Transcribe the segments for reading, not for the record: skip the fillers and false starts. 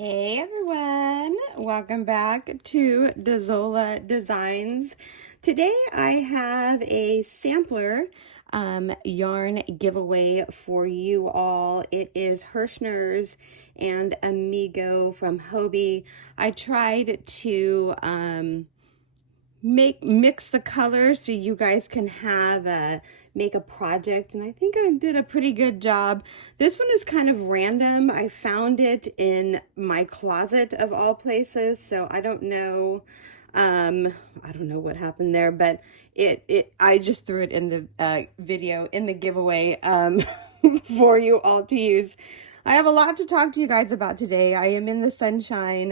Hey everyone, welcome back to Dazola Designs. Today I have a sampler yarn giveaway for you all. It is Herrschners and Amigo from Hobbii. I tried to mix the colors so you guys can have make a project, and I think I did a pretty good job. This one is kind of random. I found it in my closet of all places, so I don't know what happened there, but I just threw it in the video in the giveaway for you all to use. I have a lot to talk to you guys about today. I am in the sunshine.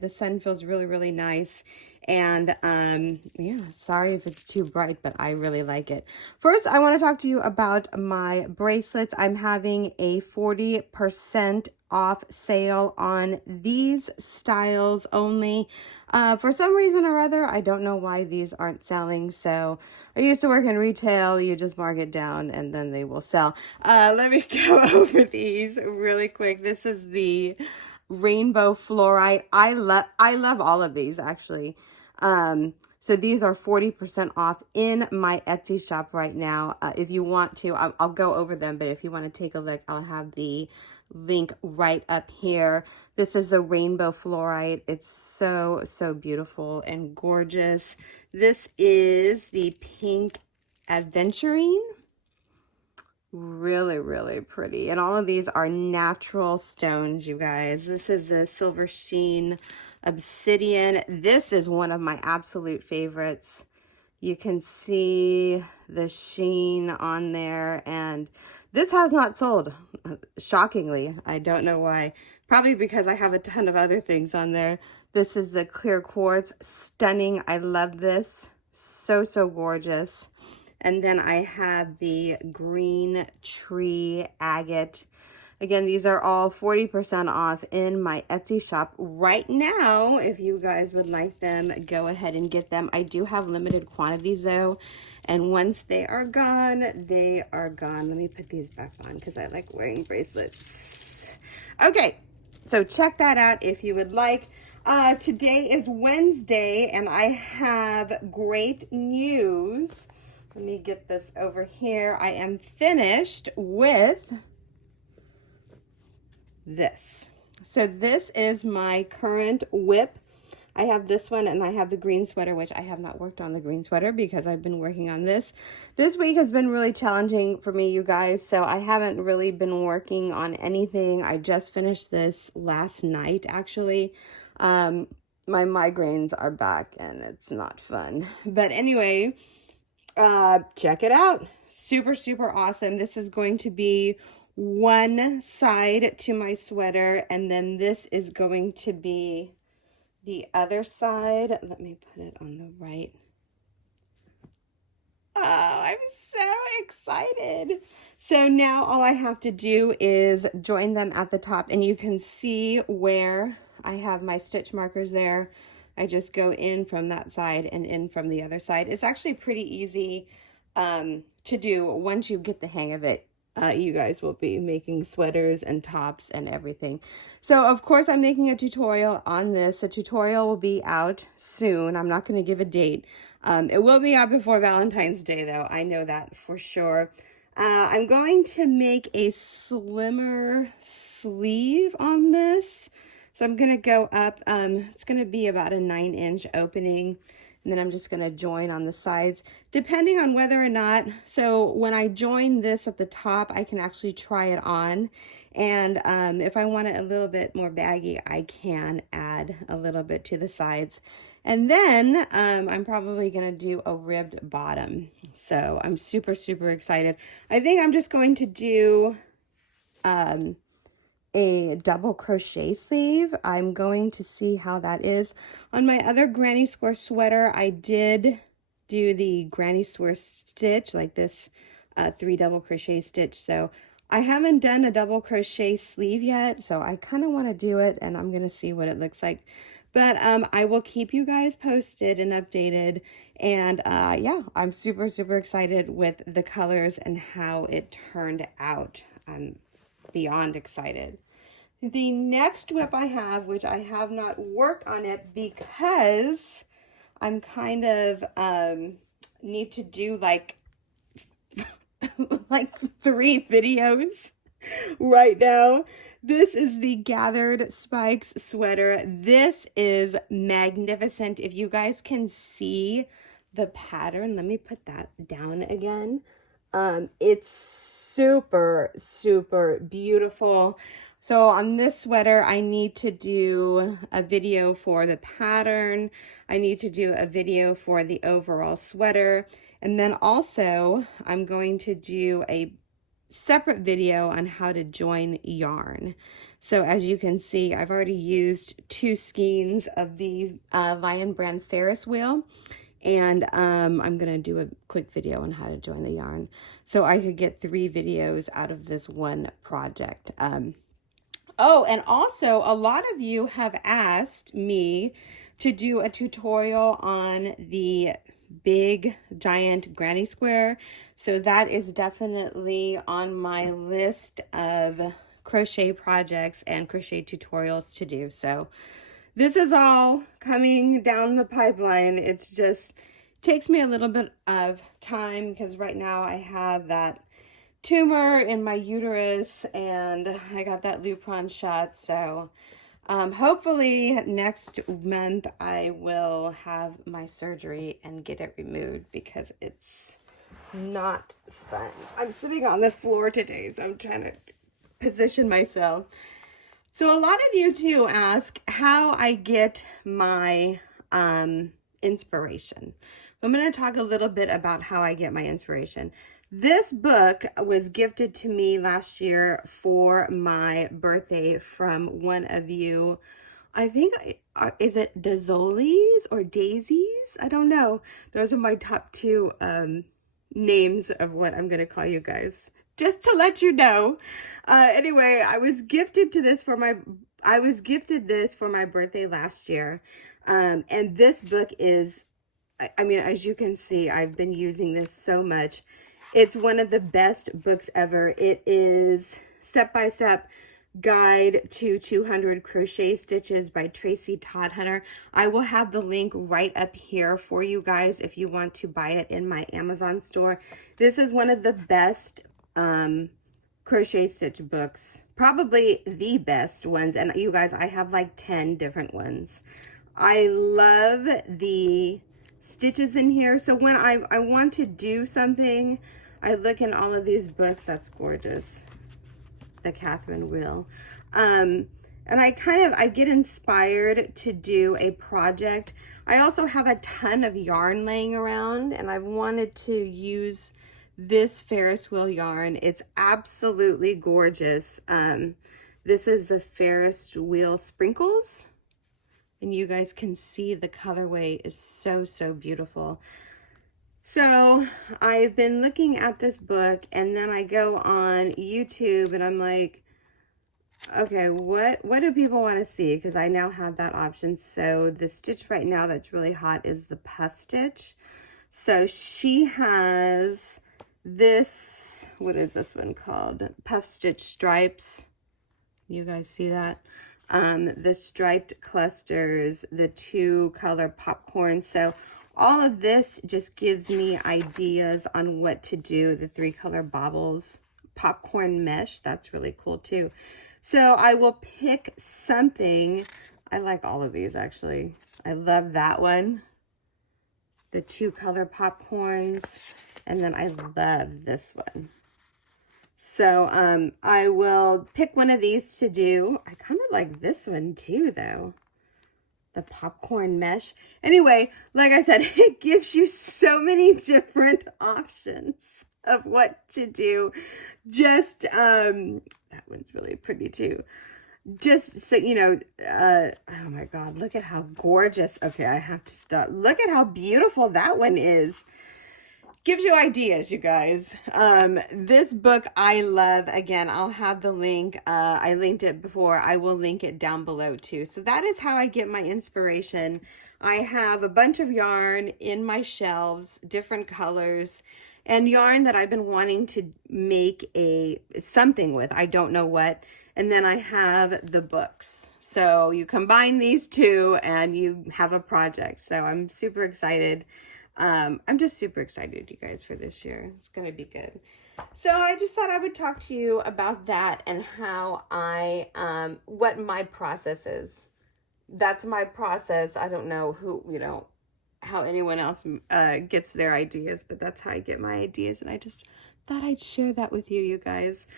The sun feels really nice. And yeah, sorry if it's too bright, but I really like it. First, I want to talk to you about my bracelets. I'm having a 40% off sale on these styles only. For some reason or other, I don't know why these aren't selling. So I used to work in retail. You just mark it down and then they will sell. Let me go over these really quick. This is the rainbow fluorite. I love all of these actually. So these are 40% off in my Etsy shop right now. If you want to, I'll go over them, but if you want to take a look, I'll have the link right up here. This is the rainbow fluorite. It's so beautiful and gorgeous. This is the pink aventurine. Really pretty. And all of these are natural stones, you guys. This is a silver sheen obsidian. This is one of my absolute favorites. You can see the sheen on there, and this has not sold, shockingly. I don't know why. Probably because I have a ton of other things on there. This is the clear quartz. Stunning. I love this. So gorgeous. And then I have the green tree agate. Again, these are all 40% off in my Etsy shop right now. If you guys would like them, go ahead and get them. I do have limited quantities though. And once they are gone, they are gone. Let me put these back on because I like wearing bracelets. Okay, so check that out if you would like. Today is Wednesday and I have great news. Let me get this over here. I am finished with this. So this is my current WIP. I have this one and I have the green sweater, which I have not worked on the green sweater because I've been working on this. This week has been really challenging for me, you guys, so I haven't really been working on anything. I just finished this last night, actually. My migraines are back and it's not fun. But anyway, check it out. Super awesome. This is going to be one side to my sweater, and then this is going to be the other side. Let me put it on the right. Oh, I'm so excited. So now all I have to do is join them at the top, and you can see where I have my stitch markers there. I just go in from that side and in from the other side. It's actually pretty easy to do once you get the hang of it. You guys will be making sweaters and tops and everything. So of course I'm making a tutorial on this. The tutorial will be out soon. I'm not going to give a date. It will be out before Valentine's Day though. I know that for sure. I'm going to make a slimmer sleeve on this. So I'm going to go up, it's going to be about a 9-inch opening. And then I'm just going to join on the sides, depending on whether or not, so when I join this at the top, I can actually try it on. And if I want it a little bit more baggy, I can add a little bit to the sides. And then I'm probably going to do a ribbed bottom. So I'm super excited. I think I'm just going to do a double crochet sleeve. I'm going to see how that is. On my other granny square sweater, I did do the granny square stitch, like this 3 double crochet stitch. So I haven't done a double crochet sleeve yet, so I kind of want to do it, and I'm going to see what it looks like. But I will keep you guys posted and updated. And yeah, I'm super excited with the colors and how it turned out. I'm beyond excited. The next WIP I have, which I have not worked on it because I'm kind of need to do like like 3 videos right now. This is the Gathered Spikes sweater. This is magnificent. If you guys can see the pattern, let me put that down again. It's super, super beautiful. So on this sweater, I need to do a video for the pattern. I need to do a video for the overall sweater. And then also, I'm going to do a separate video on how to join yarn. So as you can see, I've already used 2 skeins of the Lion Brand Ferris wheel. And I'm going to do a quick video on how to join the yarn. So I could get 3 videos out of this one project. Oh, and also a lot of you have asked me to do a tutorial on the big giant granny square. So that is definitely on my list of crochet projects and crochet tutorials to do. So this is all coming down the pipeline. It's just takes me a little bit of time because right now I have that tumor in my uterus and I got that Lupron shot. So hopefully next month I will have my surgery and get it removed because it's not fun. I'm sitting on the floor today, so I'm trying to position myself. So a lot of you too ask how I get my inspiration. So I'm going to talk a little bit about how I get my inspiration. This book was gifted to me last year for my birthday from one of you. I think, is it Dazoli's or Daisies? I don't know. Those are my top 2 names of what I'm going to call you guys. Just to let you know. Anyway, I was gifted this for my birthday last year. And this book is, I mean, as you can see, I've been using this so much. It's one of the best books ever. It is step-by-step guide to 200 crochet stitches by Tracy Todd Hunter. I will have the link right up here for you guys if you want to buy it in my Amazon store. This is one of the best crochet stitch books, probably the best ones. And you guys, I have like 10 different ones. I love the stitches in here. So when I want to do something, I look in all of these books. That's gorgeous. The Catherine Wheel. And I get inspired to do a project. I also have a ton of yarn laying around and I wanted to use this Ferris wheel yarn. It's absolutely gorgeous. This is the Ferris wheel Sprinkles. And you guys can see the colorway is so, so beautiful. So I've been looking at this book and then I go on YouTube and I'm like, okay, what do people want to see? Because I now have that option. So the stitch right now that's really hot is the puff stitch. So she has this, what is this one called? Puff stitch stripes. You guys see that? The striped clusters, the 2 color popcorn. So all of this just gives me ideas on what to do. The 3 color baubles, popcorn mesh, that's really cool too. So I will pick something. I like all of these actually. I love that one. The 2 color popcorns. And then I love this one. So I will pick one of these to do. I kind of like this one too though. The popcorn mesh. Anyway, like I said, it gives you so many different options of what to do. Just, that one's really pretty too. Just so, you know, oh my God, look at how gorgeous. Okay, I have to stop. Look at how beautiful that one is. Gives you ideas, you guys. This book I love. Again, I'll have the link. I linked it before. I will link it down below too. So that is how I get my inspiration. I have a bunch of yarn in my shelves, different colors, and yarn that I've been wanting to make something with. I don't know what. And then I have the books. So you combine these two and you have a project. So I'm super excited. I'm just super excited, you guys, for this year. It's going to be good. So I just thought I would talk to you about that and how what my process is. That's my process. I don't know who, how anyone else gets their ideas, but that's how I get my ideas. And I just thought I'd share that with you, you guys.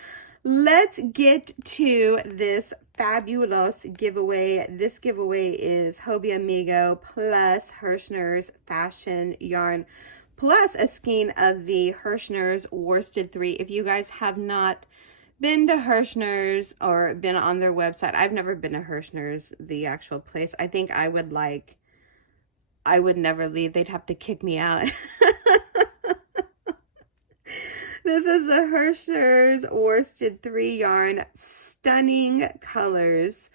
Let's get to this fabulous giveaway. This giveaway is Hobbii Amigo plus Herrschners fashion yarn plus a skein of the Herrschners worsted 3. If you guys have not been to Herrschners or been on their website, I've never been to Herrschners, the actual place. I think I would never leave. They'd have to kick me out. This is the Herrschners worsted 3 yarn. Stunning colors.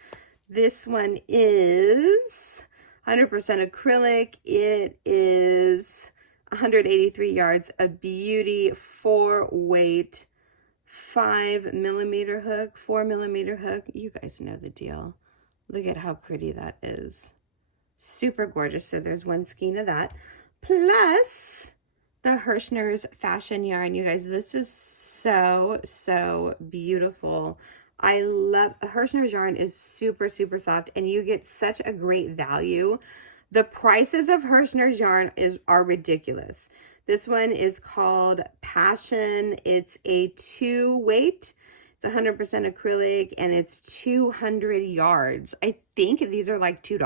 This one is 100% acrylic. It is 183 yards. A beauty 4-weight 5mm hook, 4mm hook. You guys know the deal. Look at how pretty that is. Super gorgeous. So there's one skein of that. Plus the Herrschners fashion yarn. You guys, this is so beautiful. I love Herrschners yarn. Is super soft, and you get such a great value. The prices of Herrschners yarn are ridiculous. This one is called Passion. It's a 2-weight. It's 100% acrylic, and it's 200 yards. I think these are like $2.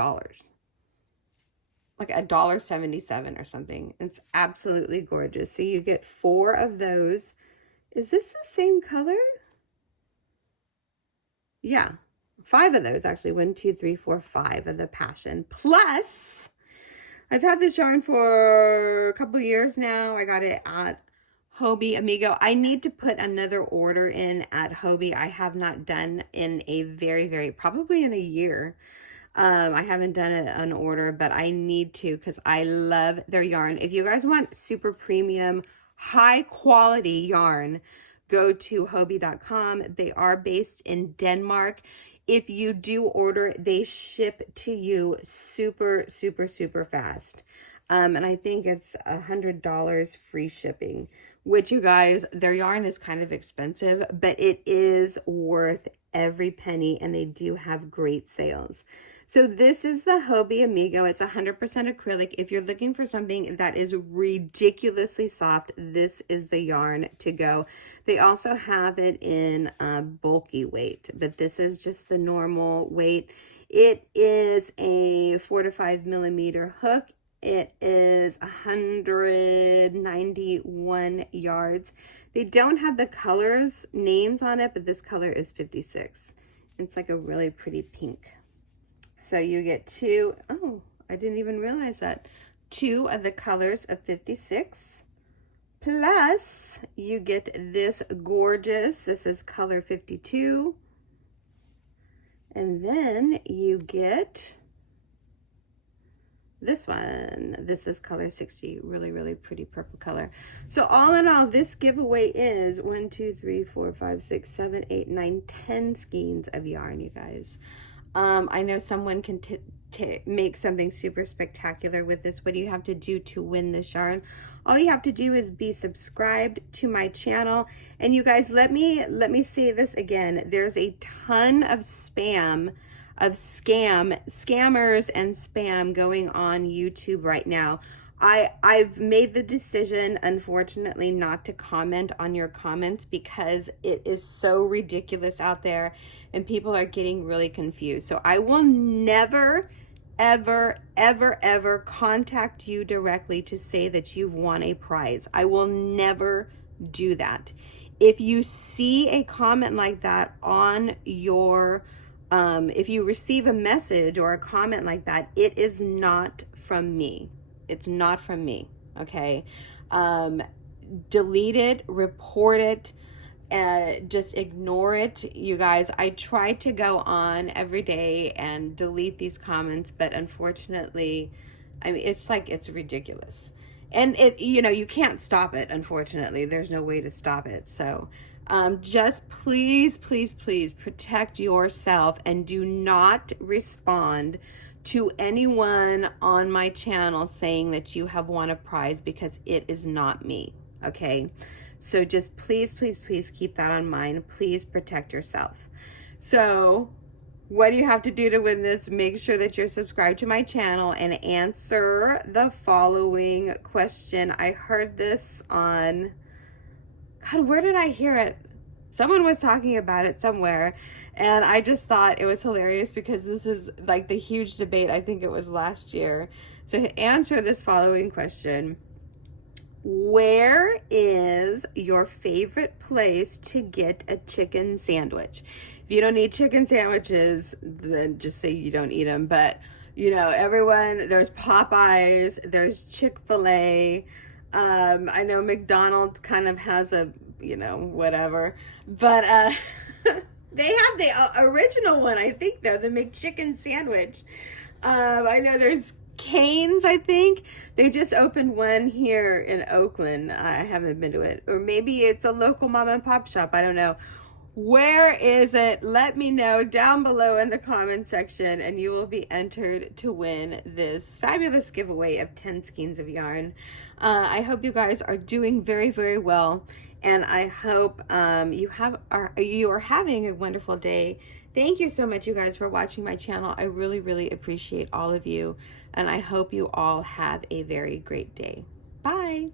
Like $1.77 or something. It's absolutely gorgeous. So you get 4 of those. Is this the same color? Yeah, 5 of those actually. 1, 2, 3, 4, 5 of the Passion. Plus, I've had this yarn for a couple years now. I got it at Hobbii Amigo. I need to put another order in at Hobbii. I have not done in a probably in a year. I haven't done an order, but I need to because I love their yarn. If you guys want super premium, high quality yarn, go to Hobbii.com. They are based in Denmark. If you do order, they ship to you super fast. And I think it's $100 free shipping, which, you guys, their yarn is kind of expensive, but it is worth every penny, and they do have great sales. So this is the Hobbii Amigo. It's 100% acrylic. If you're looking for something that is ridiculously soft, this is the yarn to go. They also have it in bulky weight, but this is just the normal weight. It is a 4 to 5mm hook. It is 191 yards. They don't have the colors names on it, but this color is 56. It's like a really pretty pink. So you get 2, oh, I didn't even realize that, 2 of the colors of 56. Plus, you get this gorgeous, this is color 52. And then you get this one. This is color 60, really pretty purple color. So all in all, this giveaway is 1, 2, 3, 4, 5, 6, 7, 8, 9, 10 skeins of yarn, you guys. I know someone can make something super spectacular with this. What do you have to do to win this yarn? All you have to do is be subscribed to my channel. And you guys, let me say this again. There's a ton of scammers and spam going on YouTube right now. I've made the decision, unfortunately, not to comment on your comments because it is so ridiculous out there and people are getting really confused. So I will never, ever contact you directly to say that you've won a prize. I will never do that. If you see a comment like that on your, if you receive a message or a comment like that, it is not from me. It's not from me, okay? Delete it, report it, just ignore it, you guys. I try to go on every day and delete these comments, but unfortunately, I mean, it's ridiculous. And you can't stop it, unfortunately. There's no way to stop it. So Just please, please, please protect yourself and do not respond to anyone on my channel saying that you have won a prize, because it is not me, okay? So just please, please, please keep that in mind. Please protect yourself. So what do you have to do to win this? Make sure that you're subscribed to my channel and answer the following question. I heard this on, God, where did I hear it? Someone was talking about it somewhere, and I just thought it was hilarious because this is like the huge debate. I think it was last year. So answer this following question. Where is your favorite place to get a chicken sandwich? If you don't eat chicken sandwiches, then just say you don't eat them. But, you know, everyone, there's Popeyes, there's Chick-fil-A. I know McDonald's kind of has a, you know, whatever. But they have the original one, I think, though, the McChicken sandwich. I know there's Cane's, I think. They just opened one here in Oakland. I haven't been to it. Or maybe it's a local mom and pop shop. I don't know. Where is it? Let me know down below in the comment section, and you will be entered to win this fabulous giveaway of 10 skeins of yarn. I hope you guys are doing very, very well, and I hope you are having a wonderful day. Thank you so much, you guys, for watching my channel. I really, really appreciate all of you, and I hope you all have a very great day. Bye.